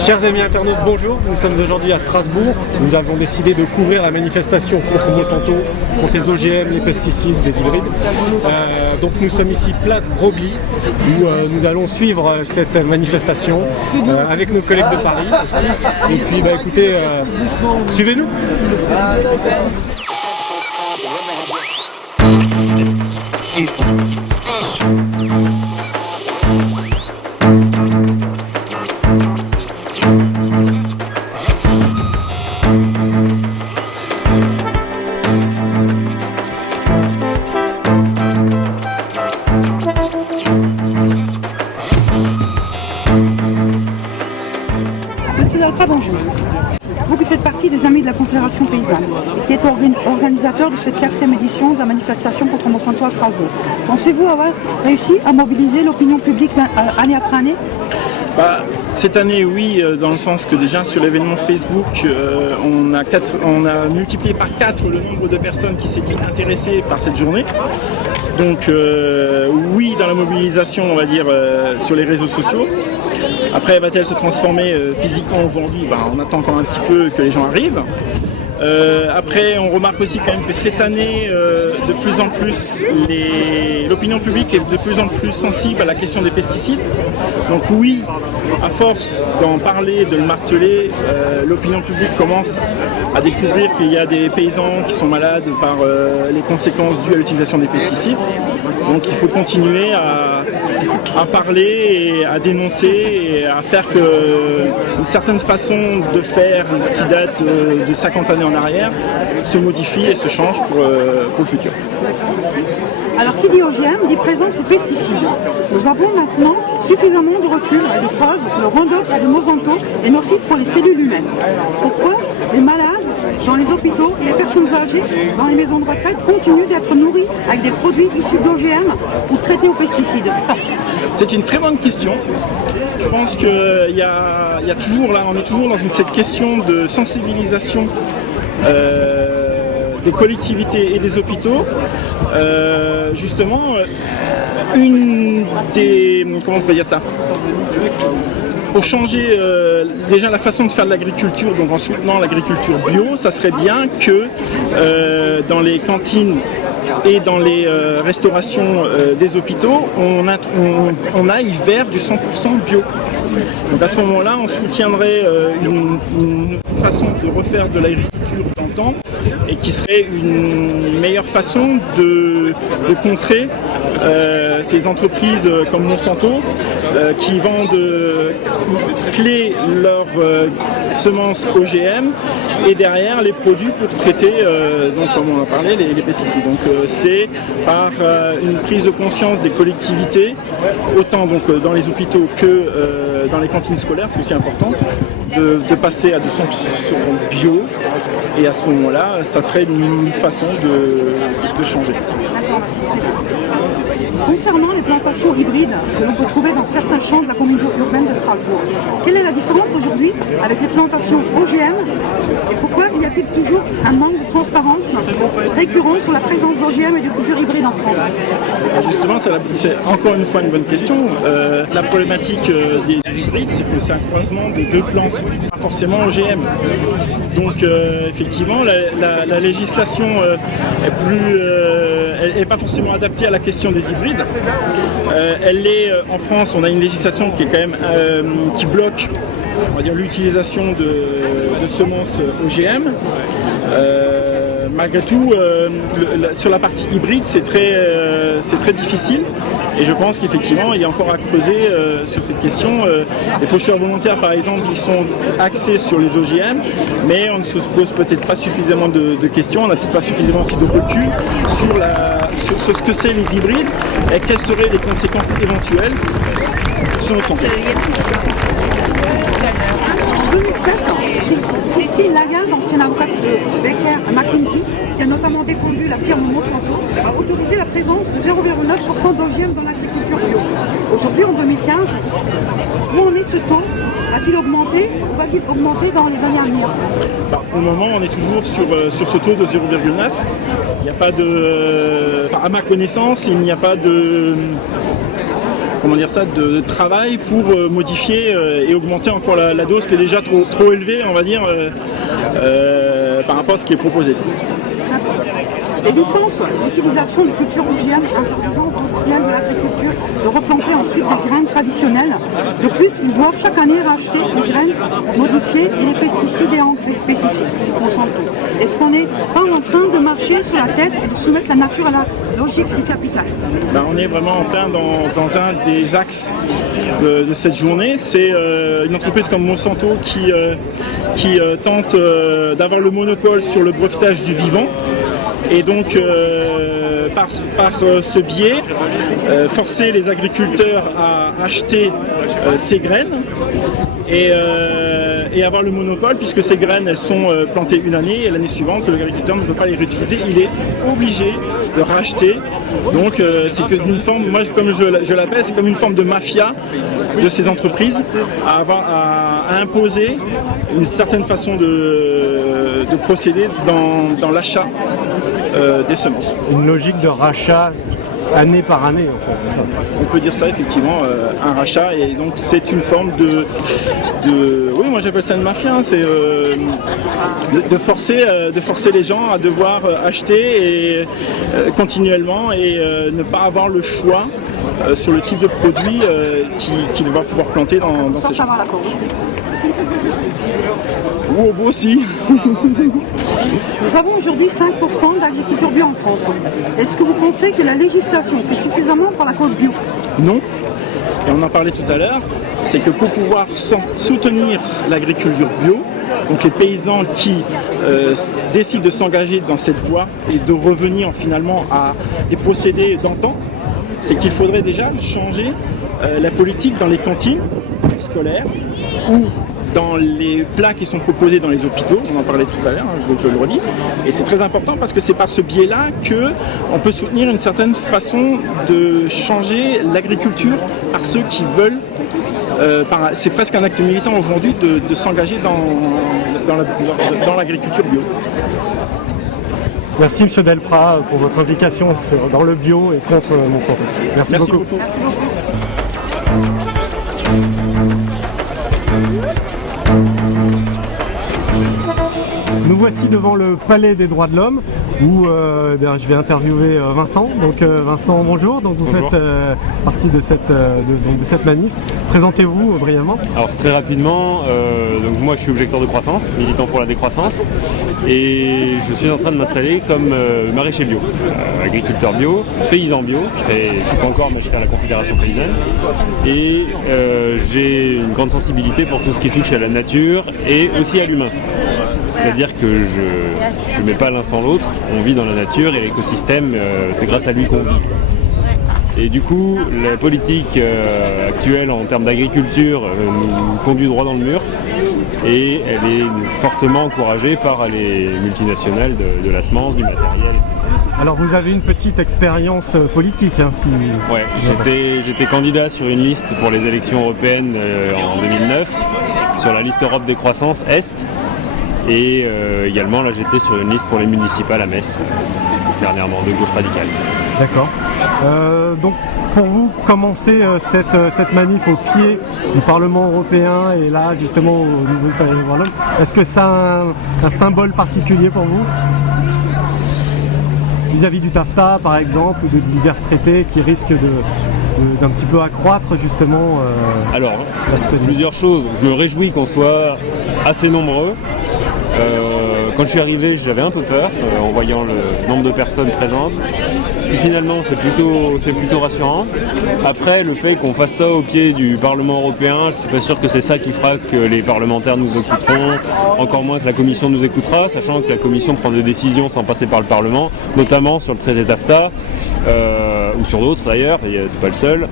Chers amis internautes, bonjour. Nous sommes aujourd'hui à Strasbourg. Nous avons décidé de couvrir la manifestation contre Monsanto, contre les OGM, les pesticides, les hybrides. Donc nous sommes ici place Broglie où nous allons suivre cette manifestation avec nos collègues de Paris aussi. Et puis écoutez, suivez-nous. Bonjour. Vous qui faites partie des Amis de la Confédération Paysanne, qui est organisateur de cette 4e édition de la manifestation contre Monsanto à Strasbourg. Pensez-vous avoir réussi à mobiliser l'opinion publique année après année ? Cette année, oui, dans le sens que déjà sur l'événement Facebook, on a multiplié par 4 le nombre de personnes qui s'étaient intéressées par cette journée. Donc oui, dans la mobilisation, on va dire, sur les réseaux sociaux. Après, va-t-elle se transformer physiquement aujourd'hui ? On attend encore un petit peu que les gens arrivent. Après, on remarque aussi quand même que cette année, de plus en plus, l'opinion publique est de plus en plus sensible à la question des pesticides. Donc oui, à force d'en parler, de le marteler, l'opinion publique commence à découvrir qu'il y a des paysans qui sont malades par les conséquences dues à l'utilisation des pesticides. Donc il faut continuer à parler et à dénoncer et à faire qu'une certaine façon de faire qui date de 50 années en arrière se modifie et se change pour le futur. Alors qui dit OGM dit présence de pesticides. Nous avons maintenant suffisamment de recul et de preuves que le Roundup de Monsanto est nocif pour les cellules humaines. Pourquoi les malades dans les hôpitaux et les personnes âgées dans les maisons de retraite continuent d'être nourris avec des produits issus d'OGM ou traités aux pesticides ? C'est une très bonne question. Je pense qu'il y a toujours là, on est toujours dans cette question de sensibilisation des collectivités et des hôpitaux. Justement, comment on peut dire ça ? Pour changer déjà la façon de faire de l'agriculture, donc en soutenant l'agriculture bio, ça serait bien que dans les cantines et dans les restaurations des hôpitaux, on aille vers du 100% bio. Donc à ce moment-là, on soutiendrait une façon de refaire de l'agriculture d'antan et qui serait une meilleure façon de contrer ces entreprises comme Monsanto qui vendent clés leurs semences OGM et derrière les produits pour traiter, donc comme on a parlé, les pesticides. Donc c'est par une prise de conscience des collectivités, autant donc dans les hôpitaux que dans les cantines scolaires, c'est aussi important de passer à 200% bio, et à ce moment-là, ça serait une façon de changer. Concernant les plantations hybrides que l'on peut trouver dans certains champs de la communauté urbaine de Strasbourg, quelle est la différence aujourd'hui avec les plantations OGM et pourquoi y a-t-il toujours un manque de transparence récurrent sur la présence d'OGM et de cultures hybrides en France ? Justement, c'est encore une fois une bonne question. La problématique des hybrides, c'est que c'est un croisement de 2 plantes, pas forcément OGM. Donc effectivement, la législation elle n'est pas forcément adaptée à la question des hybrides. En France, on a une législation qui est quand même qui bloque, on va dire, l'utilisation de semences OGM. Malgré tout, sur la partie hybride, c'est très difficile. Et je pense qu'effectivement, il y a encore à creuser sur cette question. Les faucheurs volontaires, par exemple, ils sont axés sur les OGM, mais on ne se pose peut-être pas suffisamment de questions, on n'a peut-être pas suffisamment aussi de recul sur ce que c'est les hybrides et quelles seraient les conséquences éventuelles sur notre santé. En 2007, Christine Lagarde, ancienne avocate de Becker à McKinsey, qui a notamment défendu la firme Monsanto, a autorisé la présence de 0,9% d'OGM dans l'agriculture bio. Aujourd'hui, en 2015, où en est ce taux ? Va-t-il augmenter ou va-t-il augmenter dans les années à venir ? Pour le moment, on est toujours sur ce taux de 0,9. Il n'y a pas de... à ma connaissance, il n'y a pas de de travail pour modifier et augmenter encore la dose qui est déjà trop élevée, on va dire, par rapport à ce qui est proposé. Les licences d'utilisation de cultures OGM interdisant aux professionnels de l'agriculture de replanter ensuite des graines traditionnelles. De plus, ils doivent chaque année racheter les graines modifiées et les pesticides et engrais spécifiques, Monsanto. Est-ce qu'on n'est pas en train de marcher sur la tête et de soumettre la nature à la logique du capital? On est vraiment en plein dans un des axes de cette journée. C'est une entreprise comme Monsanto qui tente d'avoir le monopole sur le brevetage du vivant. Et donc, par ce biais, forcer les agriculteurs à acheter ces graines et avoir le monopole, puisque ces graines elles sont plantées une année et l'année suivante, l'agriculteur ne peut pas les réutiliser, il est obligé de racheter. Donc c'est que d'une forme, moi comme je l'appelle, c'est comme une forme de mafia de ces entreprises à imposer une certaine façon de procéder dans l'achat des semences. Une logique de rachat année par année en fait. Ça. On peut dire ça effectivement, un rachat, et donc c'est une forme de oui, moi j'appelle ça une mafia, hein, c'est de forcer les gens à devoir acheter continuellement et ne pas avoir le choix sur le type de produit qu'il va pouvoir planter dans ses champs. Ou aussi. Nous avons aujourd'hui 5% d'agriculture bio en France. Est-ce que vous pensez que la législation fait suffisamment pour la cause bio? Non. Et on en parlait tout à l'heure, c'est que pour pouvoir soutenir l'agriculture bio, donc les paysans qui décident de s'engager dans cette voie et de revenir finalement à des procédés d'antan, c'est qu'il faudrait déjà changer la politique dans les cantines scolaires ou dans les plats qui sont proposés dans les hôpitaux, on en parlait tout à l'heure, hein, je le redis, et c'est très important parce que c'est par ce biais-là qu'on peut soutenir une certaine façon de changer l'agriculture par ceux qui veulent, c'est presque un acte militant aujourd'hui de s'engager dans l'agriculture bio. Merci M. Delprat pour votre implication dans le bio et contre Monsanto. Merci beaucoup. Merci beaucoup. Nous voici devant le Palais des droits de l'homme où je vais interviewer Vincent. Donc Vincent, bonjour. Donc vous faites partie de cette manif. Présentez-vous brièvement. Alors très rapidement, donc moi je suis objecteur de croissance, militant pour la décroissance, et je suis en train de m'installer comme maraîcher bio, agriculteur bio, paysan bio. Je suis pas encore, mais je serai à la Confédération paysanne, et j'ai une grande sensibilité pour tout ce qui touche à la nature et aussi à l'humain. C'est-à-dire que je ne mets pas l'un sans l'autre, on vit dans la nature et l'écosystème, c'est grâce à lui qu'on vit. Et du coup, la politique actuelle en termes d'agriculture nous conduit droit dans le mur, et elle est fortement encouragée par les multinationales de la semence, du matériel, etc. Alors vous avez une petite expérience politique. Hein, Ouais, j'étais candidat sur une liste pour les élections européennes en 2009, sur la liste Europe des croissances Est. Et également, là, j'étais sur une liste pour les municipales à Metz, dernièrement, de gauche radicale. D'accord. Donc, pour vous, commencer cette manif au pied du Parlement européen et là, justement, au niveau du Palais des droits de l'homme, est-ce que ça a un symbole particulier pour vous? Vis-à-vis du TAFTA, par exemple, ou de divers traités qui risquent d'un petit peu accroître, justement Alors, plusieurs choses. Je me réjouis qu'on soit assez nombreux. Quand je suis arrivé, j'avais un peu peur en voyant le nombre de personnes présentes. Et finalement, c'est plutôt rassurant. Après, le fait qu'on fasse ça au pied du Parlement européen, je ne suis pas sûr que c'est ça qui fera que les parlementaires nous écouteront, encore moins que la Commission nous écoutera, sachant que la Commission prend des décisions sans passer par le Parlement, notamment sur le traité TAFTA, ou sur d'autres d'ailleurs, et c'est pas le seul.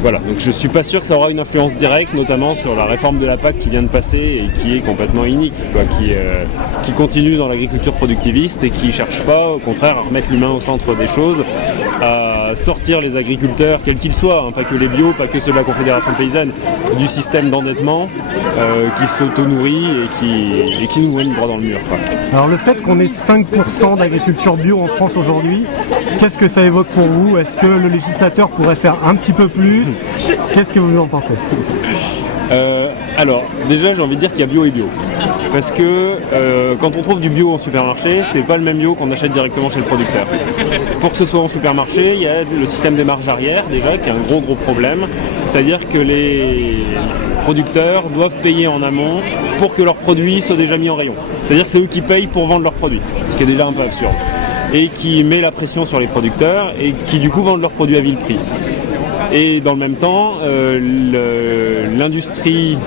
Voilà, donc je suis pas sûr que ça aura une influence directe, notamment sur la réforme de la PAC qui vient de passer et qui est complètement inique, quoi, qui continue dans l'agriculture productiviste et qui cherche pas, au contraire, à remettre l'humain au centre des choses à sortir les agriculteurs, quels qu'ils soient, hein, pas que les bio, pas que ceux de la Confédération paysanne, du système d'endettement qui s'auto-nourrit et qui nous mène droit dans le mur, quoi. Alors le fait qu'on ait 5% d'agriculture bio en France aujourd'hui, qu'est-ce que ça évoque pour vous? Est-ce que le législateur pourrait faire un petit peu plus? Qu'est-ce que vous en pensez? Alors, déjà, j'ai envie de dire qu'il y a bio et bio. Parce que quand on trouve du bio en supermarché, c'est pas le même bio qu'on achète directement chez le producteur. Pour que ce soit en supermarché, il y a le système des marges arrière, déjà, qui est un gros problème. C'est-à-dire que les producteurs doivent payer en amont pour que leurs produits soient déjà mis en rayon. C'est-à-dire que c'est eux qui payent pour vendre leurs produits, ce qui est déjà un peu absurde. Et qui met la pression sur les producteurs et qui, du coup, vendent leurs produits à vil prix. Et dans le même temps, l'industrie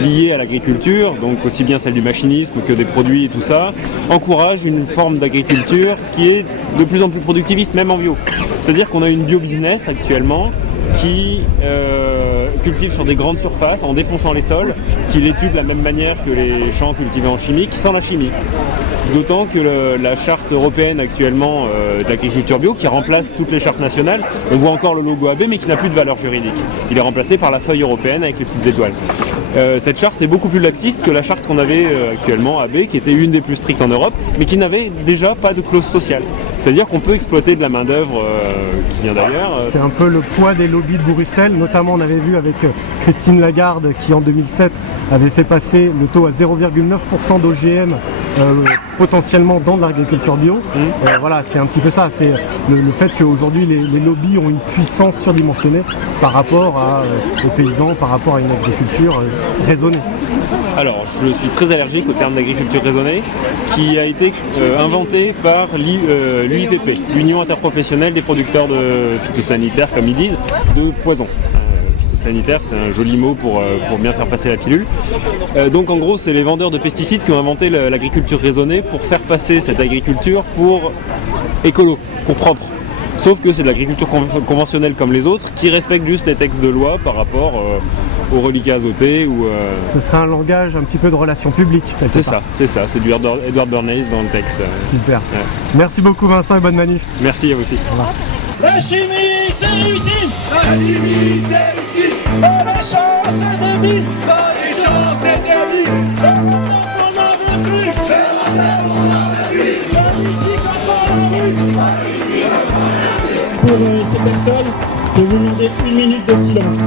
liée à l'agriculture, donc aussi bien celle du machinisme que des produits et tout ça, encourage une forme d'agriculture qui est de plus en plus productiviste, même en bio. C'est-à-dire qu'on a une bio-business actuellement qui cultive sur des grandes surfaces en défonçant les sols, qui l'étudie de la même manière que les champs cultivés en chimique, sans la chimie. D'autant que la charte européenne actuellement de l'agriculture bio, qui remplace toutes les chartes nationales, on voit encore le logo AB mais qui n'a plus de valeur juridique. Il est remplacé par la feuille européenne avec les petites étoiles. Cette charte est beaucoup plus laxiste que la charte qu'on avait actuellement AB, qui était une des plus strictes en Europe, mais qui n'avait déjà pas de clause sociale. C'est-à-dire qu'on peut exploiter de la main-d'œuvre qui vient d'ailleurs. C'est un peu le poids des lobbies de Bruxelles, notamment on avait vu avec Christine Lagarde qui en 2007 avait fait passer le taux à 0,9% d'OGM potentiellement dans de l'agriculture bio. Voilà, c'est un petit peu ça, c'est le fait qu'aujourd'hui les lobbies ont une puissance surdimensionnée par rapport aux paysans, par rapport à une agriculture raisonnée. Alors, je suis très allergique au terme d'agriculture raisonnée, qui a été inventé par l'UIPP, l'Union interprofessionnelle des producteurs de phytosanitaires, comme ils disent, de poison. Phytosanitaire, c'est un joli mot pour bien faire passer la pilule. Donc en gros, c'est les vendeurs de pesticides qui ont inventé l'agriculture raisonnée pour faire passer cette agriculture pour écolo, pour propre. Sauf que c'est de l'agriculture conventionnelle comme les autres, qui respecte juste les textes de loi par rapport aux reliquats azotés. Ce serait un langage un petit peu de relations publiques. C'est ça, c'est du Edward Bernays dans le texte. Super. Ouais. Merci beaucoup Vincent et bonne manif. Merci à vous aussi. Au revoir. La chimie, c'est utile. La chimie, c'est utile. Dans les champs, c'est débile. Dans les champs, c'est débile. Pour ces personnes, je vais vous demander 1 minute de silence.